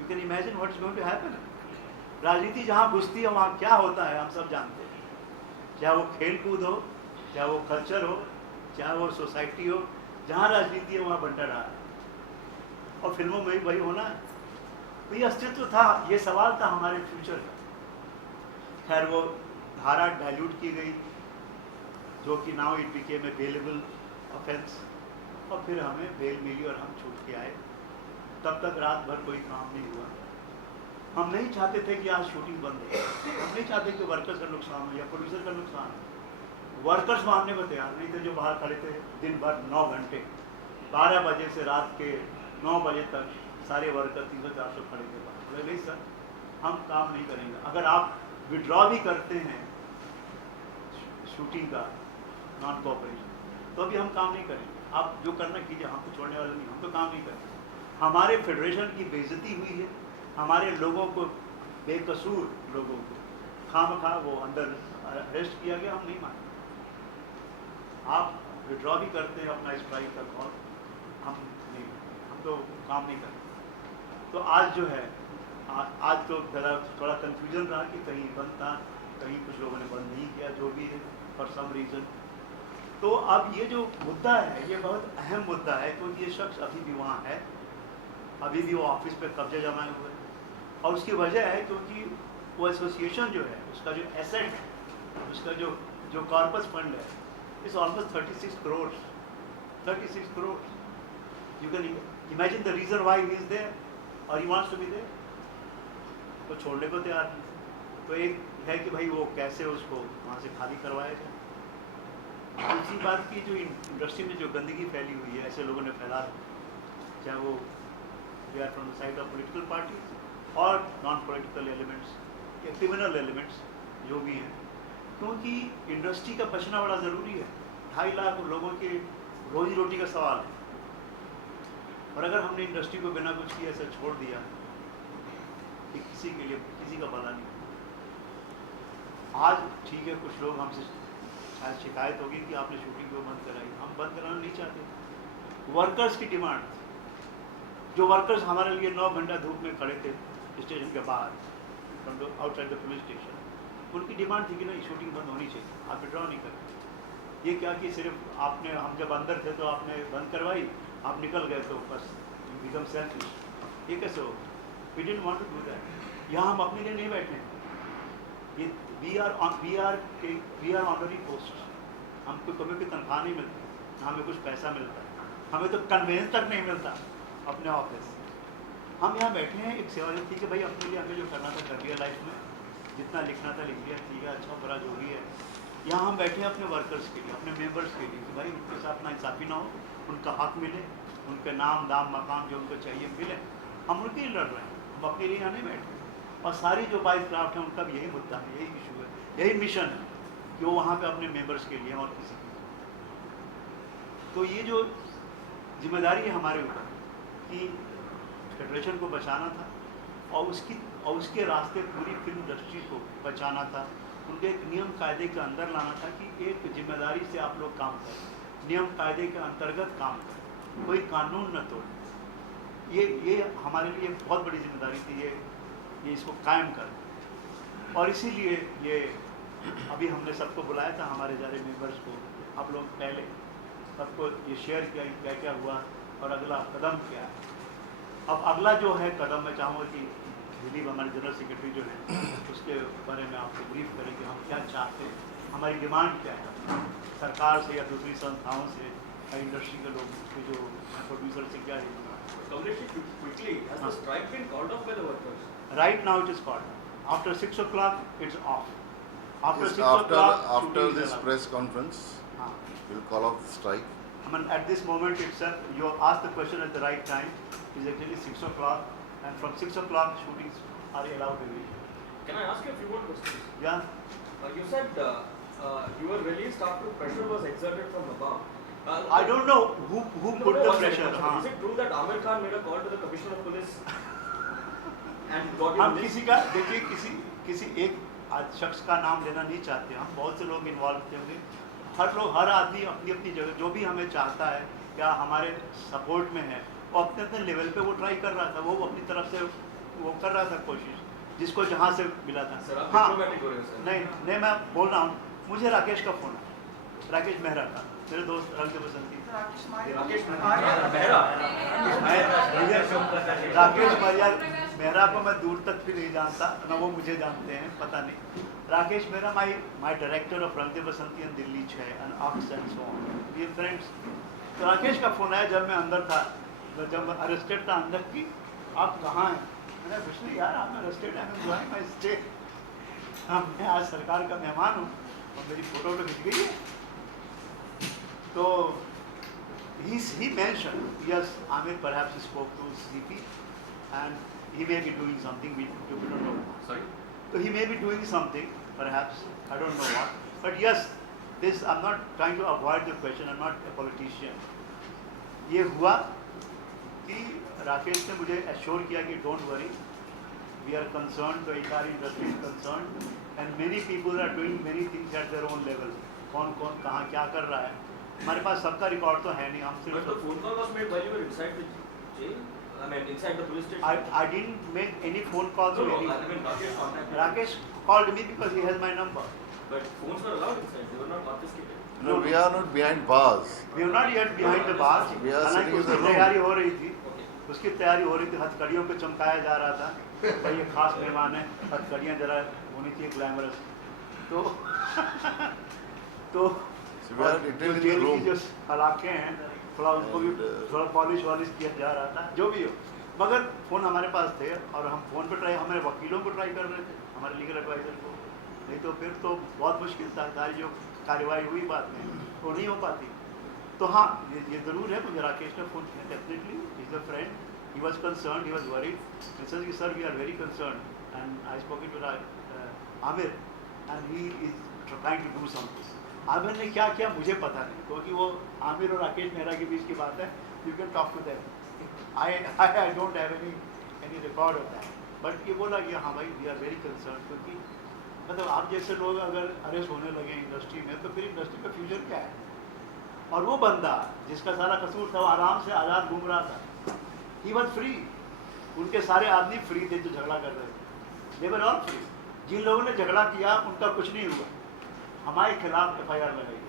you can imagine what is going to happen. राजनीति जहाँ घुसती है वहाँ क्या होता है हम सब जानते हैं. चाहे वो खेल कूद हो, चाहे वो कल्चर हो, चाहे वो सोसाइटी हो, जहाँ राजनीति है वहाँ बंटा रहा है. और फिल्मों में भी वही होना है. तो ये अस्तित्व था, ये सवाल था हमारे फ्यूचर का. खैर वो धारा डाइल्यूट की गई जो कि now it became a bailable offence, और फिर हमें बेल मिली और हम छूट के आए. तब तक रात भर कोई काम नहीं हुआ. हम नहीं चाहते थे कि आज शूटिंग बंद हो. हम नहीं चाहते कि वर्कर्स का नुकसान हो या प्रोड्यूसर का नुकसान हो. वर्कर्स मानने को तैयार नहीं थे जो बाहर खड़े थे दिन भर 9 घंटे, 12 बजे से रात के 9 बजे तक सारे वर्कर 300-400 खड़े थे बाहर. बोले नहीं सर, हम काम नहीं करेंगे. अगर आप विड्रॉ भी करते हैं शूटिंग का नॉन कोऑपरेशन तो भी हम काम नहीं करेंगे. आप जो करना कीजिए, हम तो छोड़ने वाले नहीं, हम तो काम नहीं करेंगे. हमारे फेडरेशन की बेइज्जती हुई है. हमारे लोगों को, बेकसूर लोगों को खामखा वो अंदर अरेस्ट किया गया. हम नहीं मानते. आप विड्रॉ भी करते हैं अपना स्ट्राइक का कॉल, हम नहीं, हम तो काम नहीं करते. तो आज जो है आज तो थोड़ा कन्फ्यूजन रहा कि कहीं बंद था, कहीं कुछ लोगों ने बंद नहीं किया, जो भी है फॉर सम रीज़न. तो अब ये जो मुद्दा है ये बहुत अहम मुद्दा है क्योंकि ये शख्स अभी भी वहाँ है, अभी भी वो ऑफिस पे कब्जा जमाए हुए हैं. और उसकी वजह है क्योंकि वो एसोसिएशन जो है उसका जो एसेट, उसका जो कॉर्पस फंड है is almost 36 crore. 36 crore. You can imagine the reason why he is there or he wants to be there. तो छोड़ने को तैयार नहीं. तो एक है कि भाई वो कैसे उसको वहाँ से खाली करवाया जाए. दूसरी बात की जो इंडस्ट्री में जो गंदगी फैली हुई है, ऐसे लोगों ने फैला, चाहे वो they are from the side of political parties और नॉन पॉलिटिकल एलिमेंट्स या क्रिमिनल एलिमेंट्स जो भी हैं, क्योंकि इंडस्ट्री का बचना बड़ा ज़रूरी है. 2.5 लाख लोगों के रोजी रोटी का सवाल है. और अगर हमने इंडस्ट्री को बिना कुछ किए ऐसा छोड़ दिया कि किसी के लिए किसी का भला नहीं. आज ठीक है कुछ लोग हमसे शायद शिकायत होगी कि आपने शूटिंग क्यों बंद कराई. हम बंद कराना नहीं चाहते. वर्कर्स की डिमांड, जो वर्कर्स हमारे लिए 9 घंटा धूप में खड़े थे स्टेशन के बाहर आउटसाइड द पुलिस स्टेशन, उनकी डिमांड थी कि नहीं शूटिंग बंद होनी चाहिए, आप विड्रॉ नहीं करें. ये क्या कि सिर्फ आपने, हम जब अंदर थे तो आपने बंद करवाई, आप निकल गए तो बस यू बिकम सेल्फिश. ये कैसे हो? We didn't want to do that. यहाँ हम अपने लिए नहीं बैठे. ये वी आर ऑनरी पोस्ट. हमको कभी भी तनख्वाह नहीं मिलती, हमें कुछ पैसा मिलता है, हमें तो कन्वेंस तक नहीं मिलता अपने ऑफिस. हम यहाँ बैठे हैं, एक सेवा थी कि भाई अपने लिए हमें जो करना था कर लिया लाइफ में, जितना लिखना था लिख लिया, ठीक है, अच्छा बुरा जो भी है। यहाँ हम बैठे हैं अपने वर्कर्स के लिए, अपने मेंबर्स के लिए कि भाई उनके साथ नाइंसाफ़ी ना हो, उनका हक मिले, उनके नाम दाम मकाम जो उनको चाहिए मिले। हम उनके लिए लड़ रहे हैं, हम अपने लिए यहाँ नहीं बैठे। और सारी जो 22 क्राफ्ट हैं उनका भी यही मुद्दा है, यही इशू है, यही मिशन है कि वो वहाँ पे अपने मेंबर्स के लिए और किसी के लिए। तो ये जो जिम्मेदारी है हमारे ऊपर कि फेडरेशन को बचाना था और उसके रास्ते पूरी फिल्म इंडस्ट्री को बचाना था, उनके एक नियम कायदे के अंदर लाना था कि एक जिम्मेदारी से आप लोग काम करें, नियम कायदे के अंतर्गत काम करें, कोई कानून न तोड़ें। ये हमारे लिए बहुत बड़ी जिम्मेदारी थी, ये इसको कायम कर। और इसीलिए ये अभी हमने सबको बुलाया था, हमारे सारे मेंबर्स को, आप लोग पहले सबको ये शेयर किया क्या क्या हुआ और अगला कदम क्या है। अब अगला जो है कदम, मैं चाहूँगा कि दिलीप हमारे जनरल सेक्रेटरी जो है उसके बारे में आपको ब्रीफ करें कि हम क्या चाहते हैं, हमारी डिमांड क्या है सरकार से या दूसरी संस्थाओं से, इंडस्ट्री के लोग के जो प्रोड्यूसर से क्या है। Quickly, has the strike been called off by the workers? Right now it is called. After 6 o'clock, it's off. After Yes, 6 o'clock, after shooting is this allowed. press conference, हाँ. we'll call off the strike. I mean, at this moment itself, you asked the question at the right time. It's actually 6 o'clock, and from 6 o'clock, shootings are allowed every day. Can I ask you a few more questions? Yeah. You said you were released after pressure was exerted from above. I don't know who put the pressure. हाँ. Is it true that Amir Khan made a call to the Commissioner of Police and got you हम released? किसी का देखिए किसी एक शख्स का नाम लेना नहीं चाहते, हम बहुत से लोग इन्वॉल्व थे होंगे। हर आदमी अपनी अपनी जगह जो भी हमें चाहता है, क्या हमारे सपोर्ट में है, वो अपने अपने लेवल पे वो ट्राई कर रहा था, वो अपनी तरफ से वो कर रहा था कोशिश, जिसको जहाँ से मिला था। सर, आप हाँ, डिप्लोमेटिक हो रहे हो सर। नहीं मैं बोल रहा हूँ, मुझे राकेश का फ़ोन है, राकेश मेहरा का, मेरे दोस्त रंग के बसंती। राकेश मेहरा। राकेश मेहरा को मैं दूर तक भी नहीं जानता, ना वो मुझे जानते हैं, पता नहीं। Rakesh Mehra my director of Rang के बसंती एंड दिल्ली 6 एंड ऑक्स and so on, we friends. तो राकेश का फ़ोन आया जब मैं अंदर था, जब मैं अरेस्टेड था अंदर की, आप कहाँ हैं? मैंने कुछ नहीं यार, आप अरेस्टेड है, मैं स्टे, मैं आज सरकार का मेहमान हूँ और मेरी फ़ोटो तो खिंच गई है। तो he mentioned, yes, Amir perhaps spoke to CP and he may be doing something, we don't know. Sorry? So he may be doing something, perhaps, I don't know what. But yes, this, I'm not trying to avoid the question, I'm not a politician. ये हुआ कि राकेश ने मुझे assure किया कि don't worry, we are concern, तो सारी industry is concern and many people are doing many things at their own level. कौन कौन कहाँ क्या कर रहा है, हमारे पास सबका रिकॉर्ड तो है नहीं, हम But the सिर्फ phone call was made while you were inside the jail? I mean, inside the police station? I didn't make any phone calls to No, any. I mean, Rakesh contacted you. Rakesh called me because he has my number. But phones were allowed inside, they were not confiscated. No, we are not behind bars. We are not yet behind the bars. We are हालांकि sitting in उसकी the room. तैयारी हो रही थी, Okay. उसकी तैयारी हो रही थी, हथकड़ियों पे चमकाया जा रहा था, भाई ये खास मेहमान है, हथकड़ियाँ जरा होनी चाहिए ग्लैमरस। तो So we are detailed in the jail की room. जो सलाखें हैं, थोड़ा उनको भी थोड़ा पॉलिश वॉलिश किया जा रहा था, जो भी हो, मगर फ़ोन हमारे पास थे और हम फ़ोन पे ट्राई, हमारे वकीलों को ट्राई कर रहे थे, हमारे लीगल एडवाइज़र को, नहीं तो फिर तो बहुत मुश्किल था, सारी जो कार्रवाई हुई बात में वो नहीं हो पाती। तो हाँ, ये ज़रूर है, मुझे राकेश ने फ़ोन किया, definitely is a friend, he was concern, he was worried, sir we are very concern and I spoken to Aamir and he is trying to do something. Aamir ने क्या किया मुझे पता नहीं, क्योंकि वो आमिर और राकेश मेहरा के बीच की बात है, you can talk to them, I don't have any record of that, but ये बोला कि हाँ भाई वी आर वेरी कंसर्न, क्योंकि मतलब आप जैसे लोग अगर अरेस्ट होने लगे इंडस्ट्री में तो फिर इंडस्ट्री का फ्यूचर क्या है। और वो बंदा जिसका सारा कसूर था वो आराम से आज़ाद घूम रहा था, ही वॉज फ्री, उनके सारे आदमी फ्री थे जो झगड़ा कर रहे थे, दे वर ऑल फ्री। जिन लोगों ने झगड़ा किया उनका कुछ नहीं हुआ, हमारे खिलाफ FIR लगाई गई।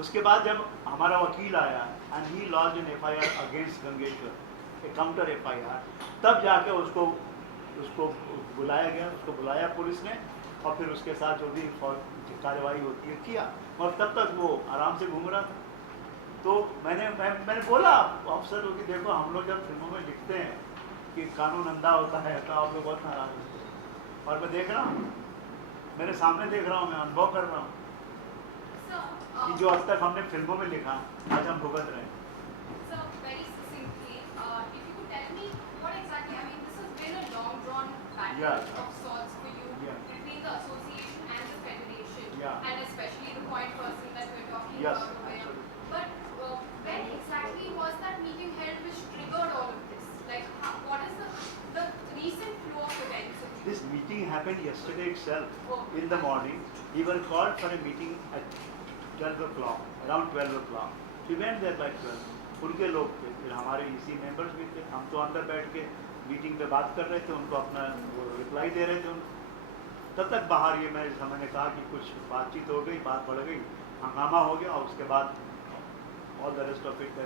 उसके बाद जब हमारा वकील आया and he launch N FIR against Gangeshwar, A counter FIR, तब जाके उसको बुलाया गया, उसको बुलाया पुलिस ने और फिर उसके साथ जो भी कार्रवाई होती है किया, और तब तक वो आराम से घूम रहा था। तो मैंने बोला अफसर को कि देखो हम लोग जब फिल्मों में लिखते हैं कि कानून अंधा होता है तो आप लोग बहुत नाराज होते हैं, और मैं देख रहा हूँ, मेरे सामने देख रहा हूँ, मैं अनुभव कर रहा हूँ कि जो अब तक हमने फिल्मों में लिखा आज हम भुगत रहे हैं। So very succinctly, if you could tell me what exactly, I mean, this has been a long drawn battle Yeah. of sorts for you Yeah. between the association and the federation, Yeah. and especially the point person that we're talking Yes, about over here. absolutely. But when exactly was that meeting held which triggered all of this? Like, what is the recent flow of events? This meeting happened yesterday itself. Oh. In the morning, we were called for a meeting at 12 o'clock, around 12 o'clock. We went there by 12. उनके लोग थे, फिर हमारे इसी members भी थे, हम तो अंदर बैठ के मीटिंग पे बात कर रहे थे, उनको अपना वो रिप्लाई दे रहे थे उनको। तब तक बाहर ये मैंने कहा कि कुछ बातचीत हो गई, बात बढ़ गई, हंगामा हो गया, और उसके बाद all the rest of it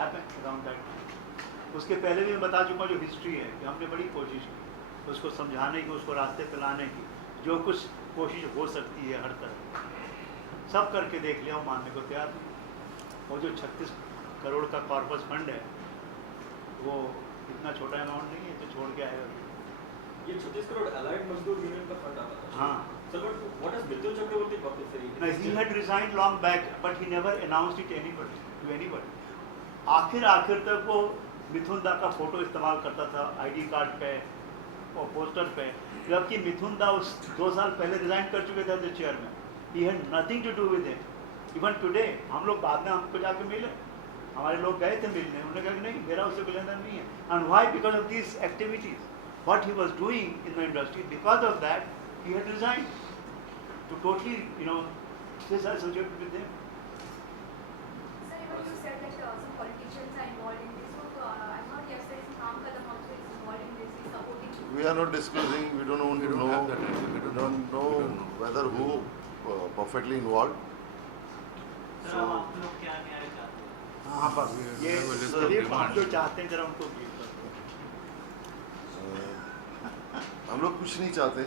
happened around that. उसके पहले भी मैं बता चुका जो हिस्ट्री है कि हमने बड़ी कोशिश की उसको समझाने की, उसको रास्ते पे लाने की, जो कुछ कोशिश हो सकती है हर तरह सब करके देख लिया, वो मानने को तैयार नहीं। वो जो 36 करोड़ का कॉर्पस फंड है वो इतना छोटा अमाउंट नहीं है, तो छोड़ के आएगा। ये 36 करोड़ अलाइड मजदूर यूनियन का फंड आता था। हाँ। Sir, but what has Mithun Chakraborty got to say? He had resigned long back, but he never announced it to anybody. आखिर तक वो मिथुन दा का फोटो इस्तेमाल करता था आईडी कार्ड पे और पोस्टर पे, जबकि मिथुन दा उस 2 साल पहले रिजाइन कर चुके थे the chairman. He had nothing to do with it. Even today, हम लोग बाद में हमको जाके मिले, हमारे लोग गए थे मिलने, उन्होंने कहा कि नहीं मेरा उससे कोई लेना नहीं है। And why? Because of these activities, what he was doing in the industry, because of that, he had resigned to totally, disassociate with them. Sir, even you said that some politicians are involved in this. So I thought yesterday Ram Kadam also is involved in this. He's supporting. We are not disclosing, we don't want to know, have that idea. we don't know whether who perfectly involved. Sir अब आप लोग क्या न्याय चाहते हैं? हाँ बस ये we will listen सिर्फ to हम जो demand. चाहते हैं जरा उनको brief कर दो। हम लोग कुछ नहीं चाहते,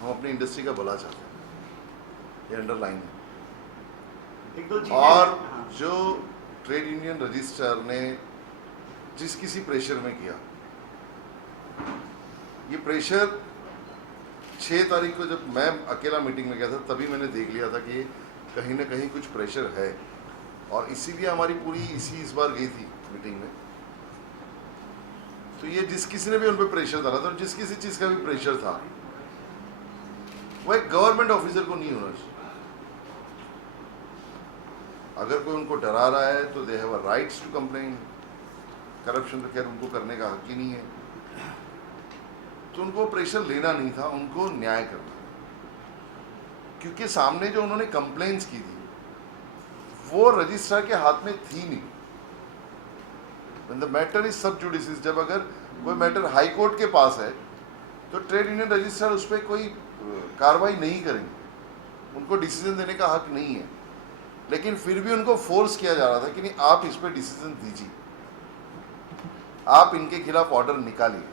हम अपनी इंडस्ट्री का भला चाहते हैं, ये अंडरलाइन है। एक दो चीजें और हाँ। जो ट्रेड यूनियन रजिस्ट्रार ने जिस किसी प्रेशर में किया, ये प्रेशर 6 तारीख को जब मैं अकेला मीटिंग में गया था तभी मैंने देख लिया था कि कहीं ना कहीं कुछ प्रेशर है, और इसीलिए हमारी पूरी इस बार गई थी मीटिंग में। तो ये जिस किसी ने भी उन पर प्रेशर डाला था और जिस किसी चीज़ का भी प्रेशर था वो एक गवर्नमेंट ऑफिसर को नहीं होना चाहिए। अगर कोई उनको डरा रहा है तो they have a rights to complain. Corruption तो खैर उनको करने का हक ही नहीं है, तो उनको प्रेशर लेना नहीं था, उनको न्याय करना। क्योंकि सामने जो उन्होंने कंप्लेंट्स की थी वो रजिस्ट्रार के हाथ में थी नहीं। When the matter is sub judice, जब अगर कोई मैटर हाई कोर्ट के पास है तो ट्रेड यूनियन रजिस्ट्रार उस पर कोई कार्रवाई नहीं करेंगे, उनको डिसीजन देने का हक नहीं है। लेकिन फिर भी उनको फोर्स किया जा रहा था कि नहीं आप इस पर डिसीजन दीजिए, आप इनके खिलाफ ऑर्डर निकालिए।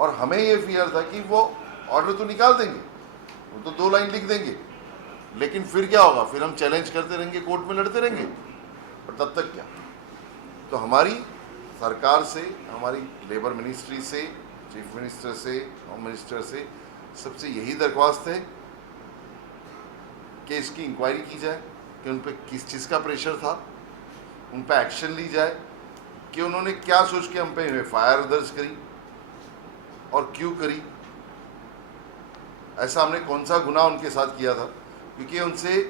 और हमें ये फियर था कि वो ऑर्डर तो निकाल देंगे, वो तो 2 लाइन लिख देंगे, लेकिन फिर क्या होगा, फिर हम चैलेंज करते रहेंगे, कोर्ट में लड़ते रहेंगे, और तब तक क्या। तो हमारी सरकार से, हमारी लेबर मिनिस्ट्री से, चीफ मिनिस्टर से, होम मिनिस्टर से सबसे यही दरख्वास्त है कि इसकी इंक्वायरी की जाए कि उन पर किस चीज़ का प्रेशर था, उन पर एक्शन ली जाए कि उन्होंने क्या सोच के हम पे एफआईआर दर्ज करी और क्यों करी, ऐसा हमने कौन सा गुनाह उनके साथ किया था। क्योंकि उनसे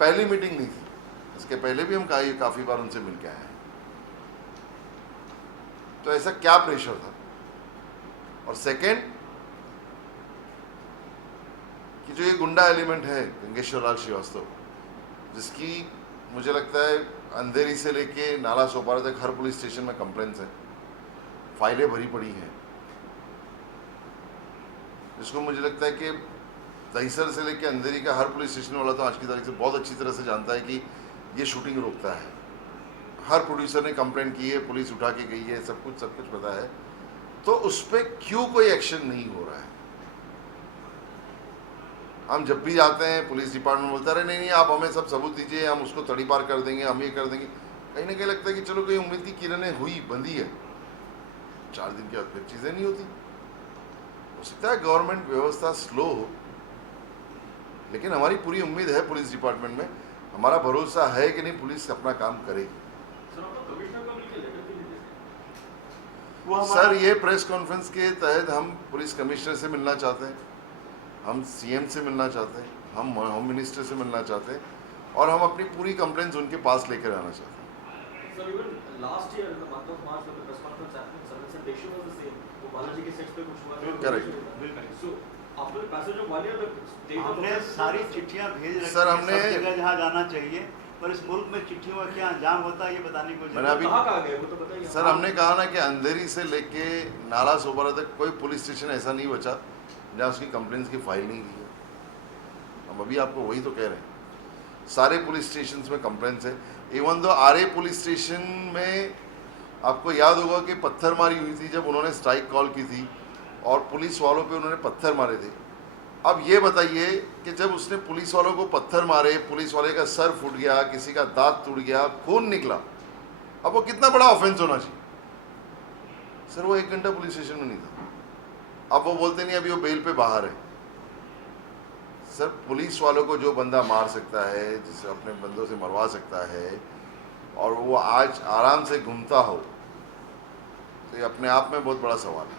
पहली मीटिंग नहीं थी, इसके पहले भी हम काफ़ी बार उनसे मिल के आए हैं। तो ऐसा क्या प्रेशर था। और सेकंड कि जो ये गुंडा एलिमेंट है गंगेश्वर लाल श्रीवास्तव, जिसकी मुझे लगता है अंधेरी से लेके नाला सोपारा तक हर पुलिस स्टेशन में कंप्लेंट्स हैं, फाइलें भरी पड़ी हैं, जिसको मुझे लगता है कि दहीसर से लेके अंधेरी का हर पुलिस स्टेशन वाला तो आज की तारीख से बहुत अच्छी तरह से जानता है कि ये शूटिंग रोकता है। हर प्रोड्यूसर ने कंप्लेंट की है, पुलिस उठा के गई है, सब कुछ पता है। तो उस पर क्यों कोई एक्शन नहीं हो रहा है। हम जब भी जाते हैं पुलिस डिपार्टमेंट बोलता है नहीं नहीं आप हमें सब सबूत दीजिए, हम उसको तड़ी पार कर देंगे, हम ये कर देंगे। कहीं ना कहीं लगता है कि चलो कोई उम्मीद की किरणें हुई, बंदी है, 4 दिन के बाद फिर चीज़ें नहीं होती। हो सकता है गवर्नमेंट व्यवस्था स्लो हो, लेकिन हमारी पूरी उम्मीद है पुलिस डिपार्टमेंट में, हमारा भरोसा है कि नहीं पुलिस अपना काम करेगी। सर आप लोग कमिश्नर को मिलकर लेटर क्यों नहीं देते? वो हमारा सर ये प्रेस कॉन्फ्रेंस के तहत हम पुलिस कमिश्नर से मिलना चाहते हैं, हम सीएम से मिलना चाहते हैं, हम होम मिनिस्टर से मिलना चाहते हैं, और हम अपनी पूरी कंप्लेंट्स उनके पास लेकर आना चाहते हैं। Sir, even last year in the month of March when the press conference happened, sir, the issue was the same. वो बालाजी के सेट पे कुछ हुआ था। Correct. बिल्कुल। So after the passage of 1 year, the state of हमने affairs- सारी चिट्ठियां भेज रखी सर, हैं हमने- सब जगह जहाँ जाना चाहिए, पर इस मुल्क में चिट्ठियों का क्या अंजाम होता है ये बताने को मैंने अभी- कहाँ गए वो तो बताइए। सर हमने कहा ना कि अंधेरी से लेके नाला सोपारा तक कोई पुलिस स्टेशन ऐसा नहीं बचा जहाँ उसकी कंप्लेंट्स की फाइल नहीं की है। हम अभी आपको वही तो कह रहे हैं, सारे पुलिस स्टेशन में कंप्लेंट्स है। इवन दो आरए पुलिस स्टेशन में आपको याद होगा कि पत्थरमारी हुई थी जब उन्होंने स्ट्राइक कॉल की थी और पुलिस वालों पे उन्होंने पत्थर मारे थे। अब ये बताइए कि जब उसने पुलिस वालों को पत्थर मारे, पुलिस वाले का सर फूट गया, किसी का दांत टूट गया, खून निकला, अब वो कितना बड़ा ऑफेंस होना चाहिए? सर वो 1 घंटा पुलिस स्टेशन में नहीं था। अब वो बोलते नहीं अभी वो बेल पे बाहर है। सर पुलिस वालों को जो बंदा मार सकता है, जिसे अपने बंदों से मरवा सकता है, और वो आज आराम से घूमता हो, तो ये अपने आप में बहुत बड़ा सवाल है।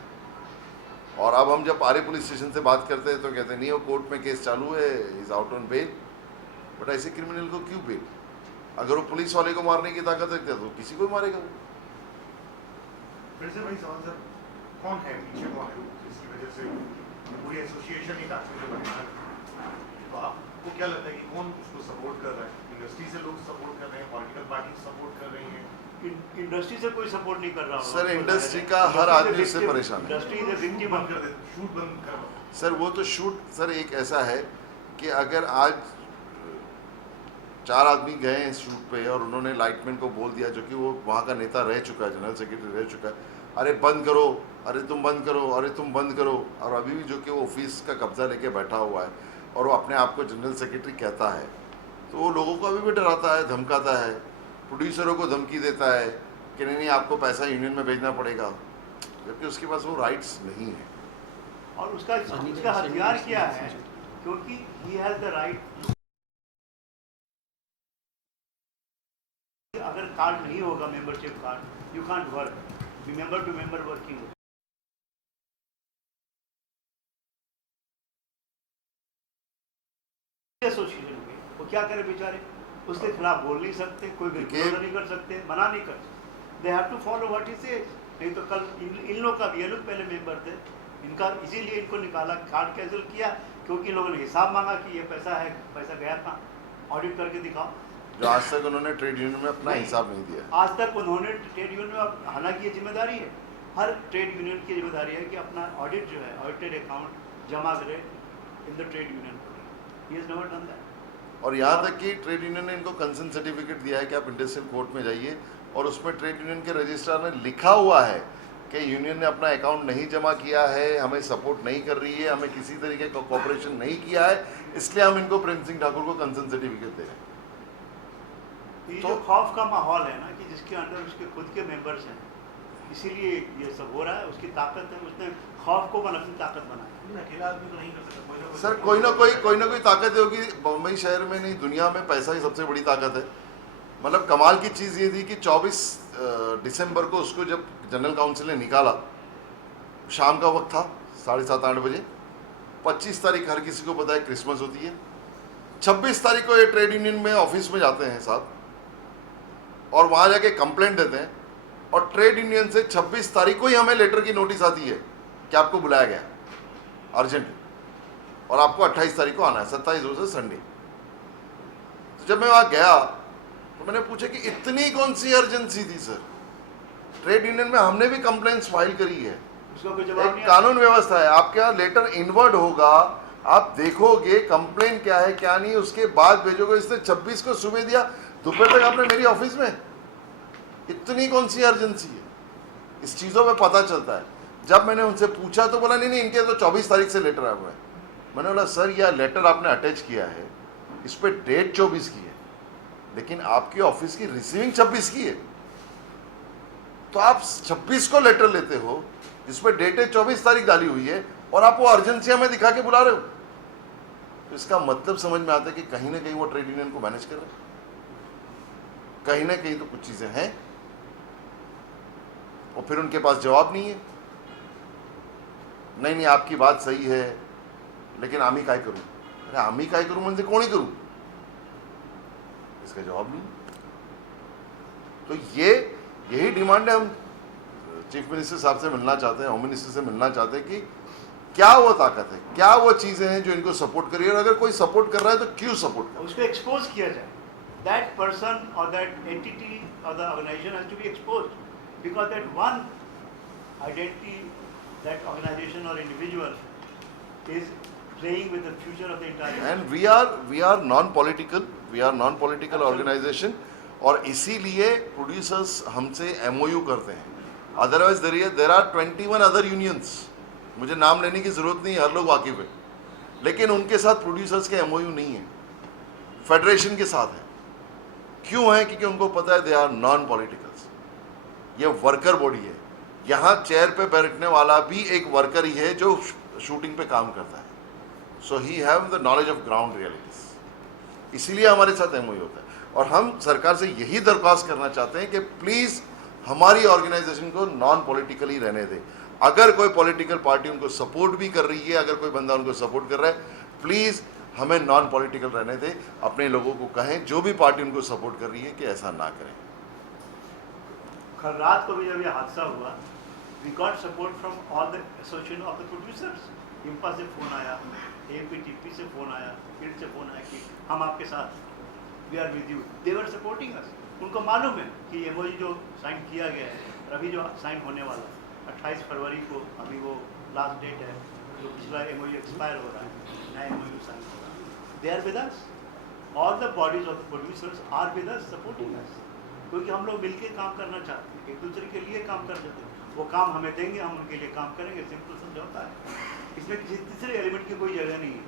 और अब हम जब आरे पुलिस स्टेशन से बात करते हैं तो कहते हैं नहीं वो कोर्ट में केस चालू है, is out on bail. But ऐसे क्रिमिनल को क्यों बेल? अगर वो पुलिस वाले को मारने की ताकत रखते तो किसी को मारेगा वो। फिर से वही सवाल सर, कौन है पीछे, कौन है जिसकी वजह से पूरी एसोसिएशन ही काफी जो बने हैं? तो आपको क्या लगता है कि कौन उसको सपोर्ट कर रहा है? इंडस्ट्री से लोग सपोर्ट कर रहे हैं, पॉलिटिकल पार्टी सपोर्ट कर रही हैं? इंडस्ट्री से कोई सपोर्ट नहीं कर रहा होगा। सर इंडस्ट्री का हर आदमी उससे परेशान है। इंडस्ट्री इज अ विक्टिम बंद कर दे, शूट बंद कर दो। सर वो तो शूट सर एक ऐसा है कि अगर आज 4 आदमी गए हैं शूट पे और उन्होंने लाइटमैन को बोल दिया, जो कि वो वहाँ का नेता रह चुका है, जनरल सेक्रेटरी रह चुका है, अरे बंद करो, अरे तुम बंद करो, अरे तुम बंद करो, और अभी भी जो कि वो ऑफिस का कब्जा लेके बैठा हुआ है और वो अपने आप को जनरल सेक्रेटरी कहता है, तो वो लोगों को अभी भी डराता है, धमकाता है, प्रोड्यूसरों को धमकी देता है कि नहीं आपको पैसा यूनियन में भेजना पड़ेगा, जबकि उसके पास वो राइट्स नहीं है। और उसका हथियार क्या है? क्योंकि ही हैज द राइट। अगर कार्ड नहीं होगा membership card, you can't work, member to member working. Association में वो क्या करे बेचारे, उसके खिलाफ बोल नहीं सकते, कोई विरोध नहीं कर सकते, मना नहीं कर सकते। They have to follow what he says. नहीं तो कल इन लोग का भी, ये लोग पहले मेंबर थे, इनका इसीलिए इनको निकाला, कार्ड कैंसिल किया, क्योंकि इन लोगों ने हिसाब मांगा कि ये पैसा है, पैसा गया था, ऑडिट करके दिखाओ। जो आज तक उन्होंने ट्रेड यूनियन में अपना हिसाब नहीं दिया। आज तक उन्होंने ट्रेड यूनियन में, हालांकि ये जिम्मेदारी है, हर ट्रेड यूनियन की जिम्मेदारी है कि अपना ऑडिट जो है, ऑडिटेड अकाउंट जमा करे इन the trade union. He has never done that. और यहाँ तक कि ट्रेड यूनियन ने इनको कंसेंट सर्टिफिकेट दिया है कि आप इंडस्ट्रियल कोर्ट में जाइए, और उसमें ट्रेड यूनियन के रजिस्ट्रार ने लिखा हुआ है कि यूनियन ने अपना अकाउंट नहीं जमा किया है, हमें सपोर्ट नहीं कर रही है, हमें किसी तरीके का कोऑपरेशन नहीं किया है, इसलिए हम इनको प्रेम सिंह ठाकुर को कंसेंट सर्टिफिकेट दे रहे हैं। ये जो खौफ का माहौल है ना, कि जिसके अंदर उसके खुद के मेंबर्स हैं, इसीलिए ये सब हो रहा है। उसकी ताकत है, उसने खौफ को अपनी ताकत बनाया। अकेला आदमी तो नहीं कर सकता, कोई ना कोई सर कोई ना कोई ताकत होगी। बम्बई शहर में नहीं, दुनिया में पैसा ही सबसे बड़ी ताकत है। मतलब कमाल की चीज़ ये थी कि 24 दिसंबर को उसको जब जनरल काउंसिल ने निकाला, शाम का वक्त था, 7:30-8 बजे। 25 तारीख हर किसी को पता है क्रिसमस होती है। 26 तारीख को ये ट्रेड यूनियन में ऑफिस में जाते हैं साहब, और वहाँ जाके कंप्लेंट देते हैं, और ट्रेड यूनियन से 26 तारीख को ही हमें लेटर की नोटिस आती है कि आपको बुलाया गया अर्जेंटली, और आपको 28 तारीख को आना है, 27 रोज है संडे। तो जब मैं वहाँ गया तो मैंने पूछा कि इतनी कौन सी अर्जेंसी थी सर? ट्रेड यूनियन में हमने भी कंप्लेंट्स फाइल करी है, उसका कोई जवाब एक नहीं। कानून व्यवस्था है, आपके यहाँ लेटर इनवर्ड होगा, आप देखोगे कंप्लेन क्या है क्या नहीं, उसके बाद भेजोगे। इसने 26 को सुबह दिया, दोपहर तक आपने मेरी ऑफिस में। इतनी कौन सी अर्जेंसी है? इस चीज़ों में पता चलता है। जब मैंने उनसे पूछा तो बोला नहीं इनके तो 24 तारीख से लेटर आया हुआ है। मैंने बोला सर यह लेटर आपने अटैच किया है, इस पर डेट 24 की है, लेकिन आपके ऑफिस की रिसीविंग 26 की है, तो आप 26 को लेटर लेते हो जिसमें डेट है 24 तारीख डाली हुई है, और आप वो अर्जेंसी में दिखा के बुला रहे हो। तो इसका मतलब समझ में आता है कि कहीं ना कहीं वो ट्रेड यूनियन को मैनेज कर रहे हैं, कहीं ना कहीं तो कुछ चीजें हैं, और फिर उनके पास जवाब नहीं है। नहीं आपकी बात सही है, लेकिन आम्ही काय करूं? अरे आम्ही काय करूं म्हणजे कोणी करू? इसका जवाब नहीं। तो यही डिमांड है। हम चीफ मिनिस्टर साहब से मिलना चाहते हैं, होम मिनिस्टर से मिलना चाहते हैं कि क्या वो ताकत है, क्या वो चीजें हैं जो इनको सपोर्ट करिए, और अगर कोई सपोर्ट कर रहा है तो क्यों सपोर्ट कर रहा है? उसको एक्सपोज किया जाए। That person or that entity or the organisation has to be exposed because that one identity, that organisation or individual is playing with the future of the entire. And we are non political organisation, और इसीलिए producers हमसे MOU करते हैं। Otherwise there are 21 other unions, मुझे नाम लेने की जरूरत नहीं है, हर लोग वाकिफ है, लेकिन उनके साथ प्रोड्यूसर्स के एमओयू नहीं है, फेडरेशन के साथ है। क्यों है? क्योंकि उनको पता है दे आर नॉन पॉलिटिकल्स, ये वर्कर बॉडी है। यहाँ चेयर पे बैठने वाला भी एक वर्कर ही है जो शूटिंग पे काम करता है, so he have the knowledge of ground realities. इसीलिए हमारे साथ एमओयू होता है, और हम सरकार से यही दरख्वास्त करना चाहते हैं कि प्लीज हमारी ऑर्गेनाइजेशन को नॉन पॉलिटिकली रहने दें। अगर कोई पॉलिटिकल पार्टी उनको सपोर्ट भी कर रही है, अगर कोई बंदा उनको सपोर्ट कर रहा है, प्लीज हमें नॉन पॉलिटिकल रहने दें। अपने लोगों को कहें जो भी पार्टी उनको सपोर्ट कर रही है कि ऐसा ना करें। कल रात को भी जब ये हादसा हुआ, we got support from all the association of the producers. IMPPA से फ़ोन आया, एपीटीपी से फ़ोन आया, फिर से फ़ोन आया कि हम आपके साथ, we are with you. They were supporting us. उनको मालूम है कि एमओयू जो साइन किया गया है, और अभी जो साइन होने वाला है 28 फरवरी को, अभी वो लास्ट डेट है, जो पिछला एमओयू एक्सपायर हो रहा है, नया एमओयू साइन हो रहा है। They are with us, all the bodies of the producers are with us, supporting us, क्योंकि हम लोग मिलकर काम करना चाहते हैं, एक दूसरे के लिए काम कर सकते हैं। वो काम हमें देंगे, हम उनके लिए काम करेंगे, सिंपल समझौता है। इसमें किसी तीसरे एलिमेंट की कोई जगह नहीं है।